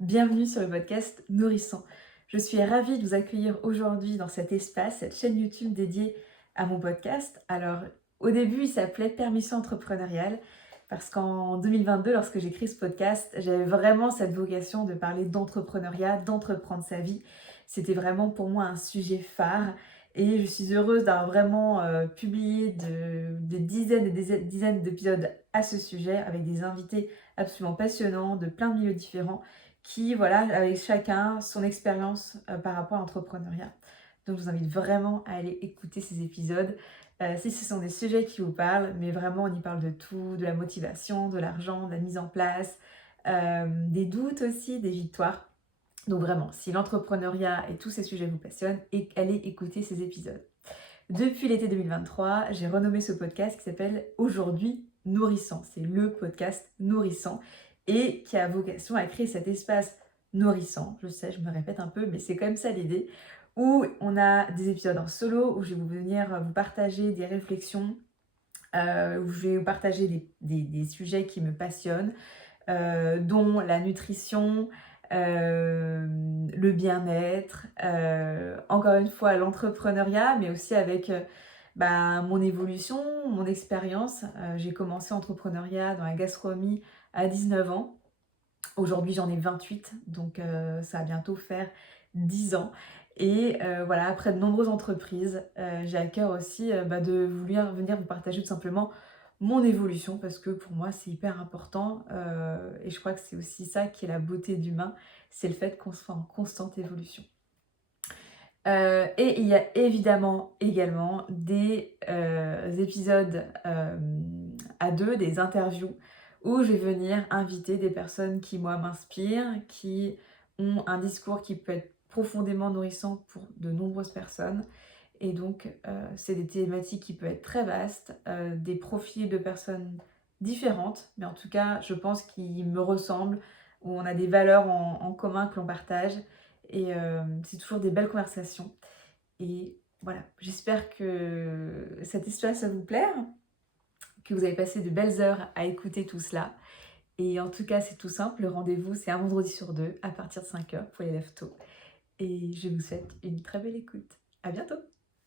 Bienvenue sur le podcast Nourrissant. Je suis ravie de vous accueillir aujourd'hui dans cet espace, cette chaîne YouTube dédiée à mon podcast. Alors, au début, il s'appelait Permission entrepreneuriale parce qu'en 2022, lorsque j'ai créé ce podcast, j'avais vraiment cette vocation de parler d'entrepreneuriat, d'entreprendre sa vie. C'était vraiment pour moi un sujet phare et je suis heureuse d'avoir vraiment publié des dizaines et des dizaines d'épisodes à ce sujet avec des invités absolument passionnants de plein de milieux différents qui, voilà, avec chacun son expérience par rapport à l'entrepreneuriat. Donc, je vous invite vraiment à aller écouter ces épisodes si ce sont des sujets qui vous parlent, mais vraiment, on y parle de tout, de la motivation, de l'argent, de la mise en place, des doutes aussi, des victoires. Donc, vraiment, si l'entrepreneuriat et tous ces sujets vous passionnent, allez écouter ces épisodes. Depuis l'été 2023, j'ai renommé ce podcast qui s'appelle Aujourd'hui Nourrissant. C'est le podcast nourrissant et qui a vocation à créer cet espace nourrissant. Je sais, je me répète un peu, mais c'est comme ça l'idée. Où on a des épisodes en solo, où je vais venir vous partager des réflexions, où je vais vous partager des sujets qui me passionnent, dont la nutrition, le bien-être, encore une fois l'entrepreneuriat, mais aussi avec mon évolution, mon expérience. J'ai commencé l'entrepreneuriat dans la gastronomie à 19 ans. Aujourd'hui j'en ai 28, donc ça va bientôt faire 10 ans. Et voilà, après de nombreuses entreprises, j'ai à cœur aussi de vouloir venir vous partager tout simplement mon évolution parce que pour moi c'est hyper important et je crois que c'est aussi ça qui est la beauté d'humain, c'est le fait qu'on soit en constante évolution. Et il y a évidemment également des épisodes à deux, des interviews où je vais venir inviter des personnes qui moi m'inspirent, qui ont un discours qui peut être profondément nourrissant pour de nombreuses personnes. Et donc, c'est des thématiques qui peuvent être très vastes, des profils de personnes différentes, mais en tout cas, je pense qu'ils me ressemblent, où on a des valeurs en commun que l'on partage. Et c'est toujours des belles conversations. Et voilà, j'espère que cet espace va vous plaire, que vous avez passé de belles heures à écouter tout cela. Et en tout cas, c'est tout simple, le rendez-vous, c'est un vendredi sur deux, à partir de 5 heures pour les lève tôt. Et je vous souhaite une très belle écoute. À bientôt!